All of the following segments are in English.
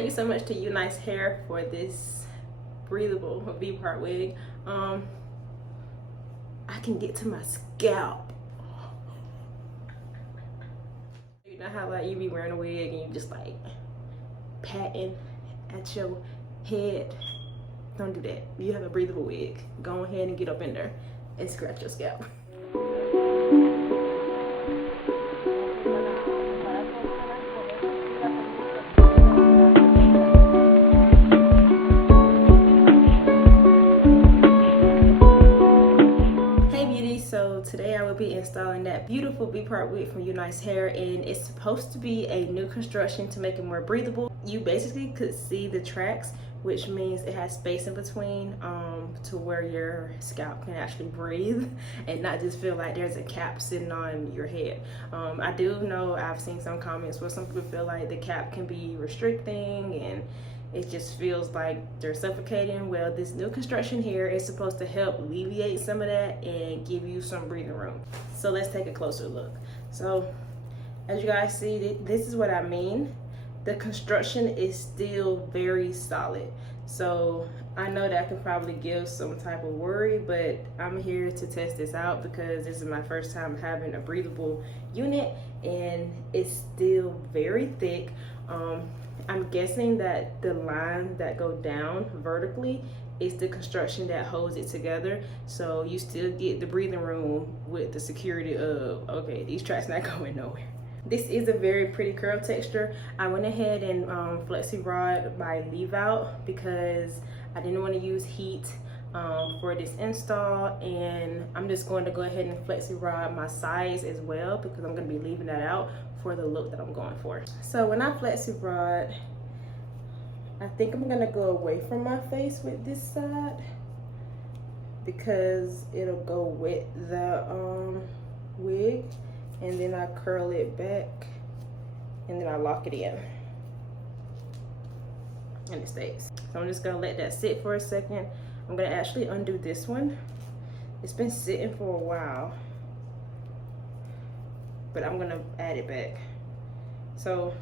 Thank you so much to UNice Hair for this breathable V-part wig. I can get to my scalp. You know how like you be wearing a wig and you just like patting at your head? Don't do that. You have a breathable wig. Go ahead and get up in there and scratch your scalp. So today I will be installing that beautiful V-part wig from UNice Hair, and it's supposed to be a new construction to make it more breathable. You basically could see the tracks, which means it has space in between to where your scalp can actually breathe and not just feel like there's a cap sitting on your head. I do know I've seen some comments where some people feel like the cap can be restricting and it just feels like they're suffocating. Well, this new construction here is supposed to help alleviate some of that and give you some breathing room. So let's take a closer look. So as you guys see, this is what I mean. The construction is still very solid. So I know that can probably give some type of worry, but I'm here to test this out because this is my first time having a breathable unit and it's still very thick. I'm guessing that the lines that go down vertically is the construction that holds it together. So you still get the breathing room with the security of, okay, these tracks not going nowhere. This is a very pretty curl texture. I went ahead and flexi rod my leave out because I didn't want to use heat for this install, and I'm just going to go ahead and flexi rod my sides as well because I'm going to be leaving that out for the look that I'm going for. So when I flexi rod, I think I'm going to go away from my face with this side because it'll go with the wig, and then I curl it back and then I lock it in and it stays. So I'm just gonna let that sit for a second. I'm gonna actually undo this one. It's been sitting for a while, but I'm gonna add it back. So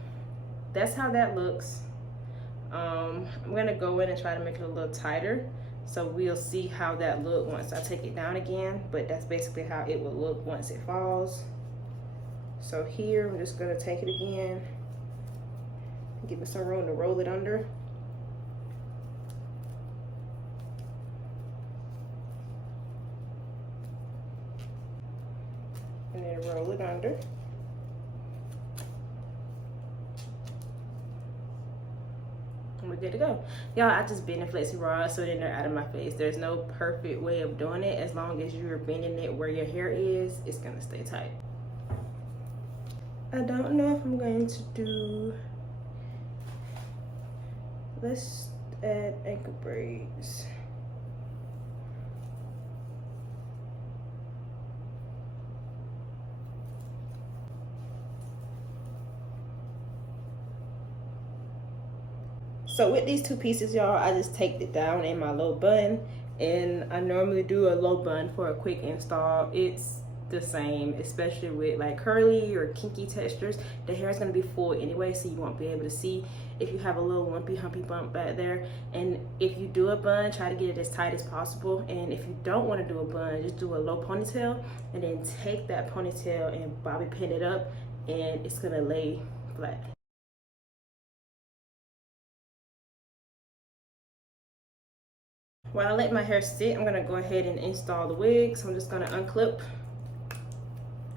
that's how that looks. I'm gonna go in and try to make it a little tighter, so we'll see how that look once I take it down again, but that's basically how it will look once it falls. So here I'm just gonna take it again, give it some room to roll it under. And then roll it under. And we're good to go. Y'all, I just bend the flexi rod so then they're out of my face. There's no perfect way of doing it. As long as you're bending it where your hair is, it's gonna stay tight. I don't know if I'm going to do, let's add ankle braids. So with these two pieces, y'all, I just taped it down in my low bun, and I normally do a low bun for a quick install. It's the same, especially with like curly or kinky textures. The hair is going to be full anyway, so you won't be able to see if you have a little lumpy humpy bump back there. And if you do a bun, try to get it as tight as possible. And if you don't want to do a bun, just do a low ponytail and then take that ponytail and bobby pin it up, and it's going to lay flat. While I let my hair sit, I'm going to go ahead and install the wig. So I'm just going to unclip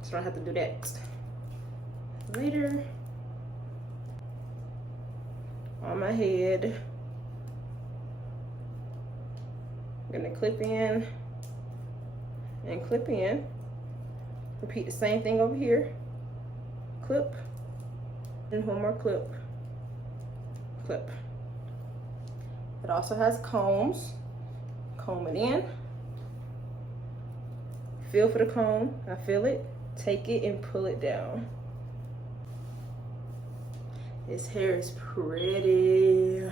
so I don't have to do that later. On my head, I'm gonna clip in and clip in. Repeat the same thing over here. Clip, and one more clip, clip. It also has combs. Comb it in. Feel for the comb. I feel it. Take it and pull it down. This hair is pretty.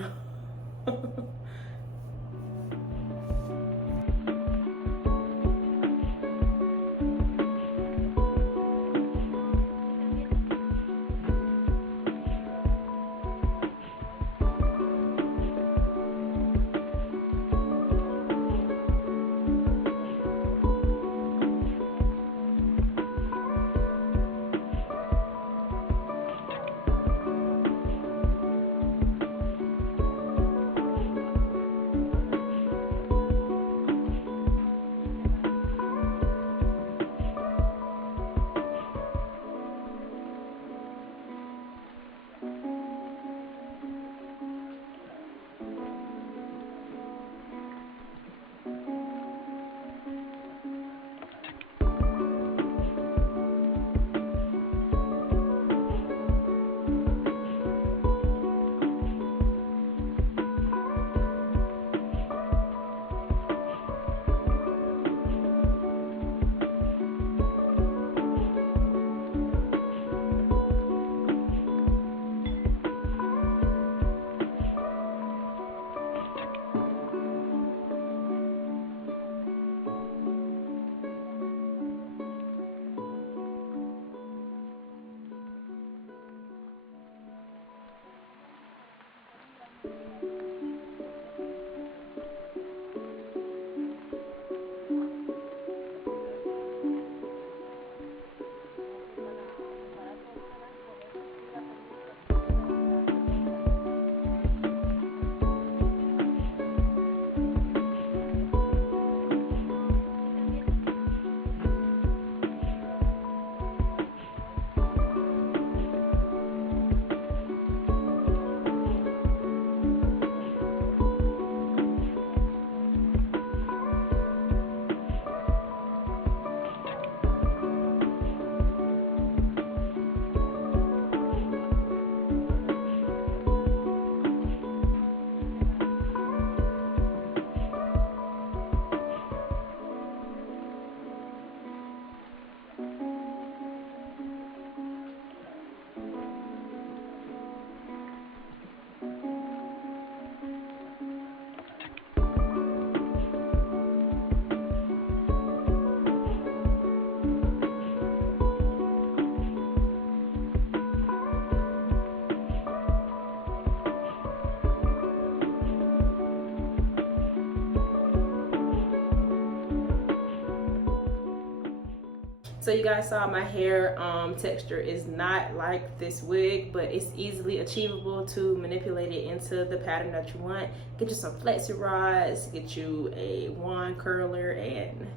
So you guys saw my hair texture is not like this wig, but it's easily achievable to manipulate it into the pattern that you want. Get you some flexi rods, get you a wand curler, and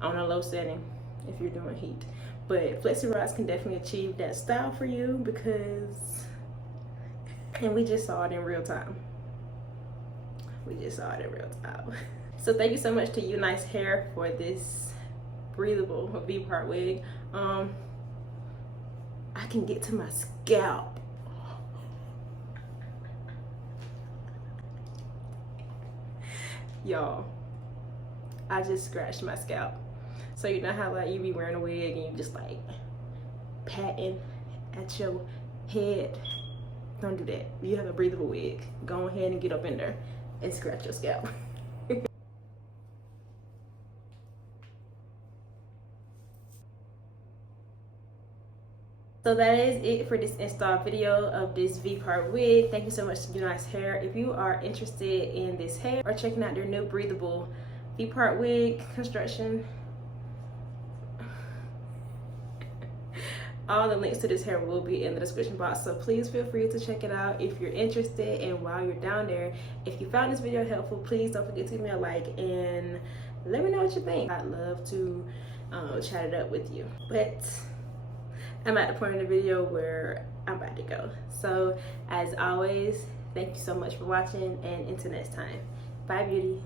on a low setting if you're doing heat. But flexi rods can definitely achieve that style for you because, and we just saw it in real time. We just saw it in real time. So thank you so much to UNice Hair for this breathable V-part wig. I can get to my scalp. Y'all, I just scratched my scalp. So you know how like you be wearing a wig and you just like patting at your head? Don't do that. You have a breathable wig. Go ahead and get up in there and scratch your scalp. So that is it for this install video of this V-part wig. Thank you so much to UNice Hair. If you are interested in this hair or checking out their new breathable V-part wig construction, all the links to this hair will be in the description box, so please feel free to check it out if you're interested. And while you're down there, if you found this video helpful, please don't forget to give me a like and let me know what you think. I'd love to chat it up with you. But I'm at the point in the video where I'm about to go. So as always, thank you so much for watching, and until next time, bye beauty.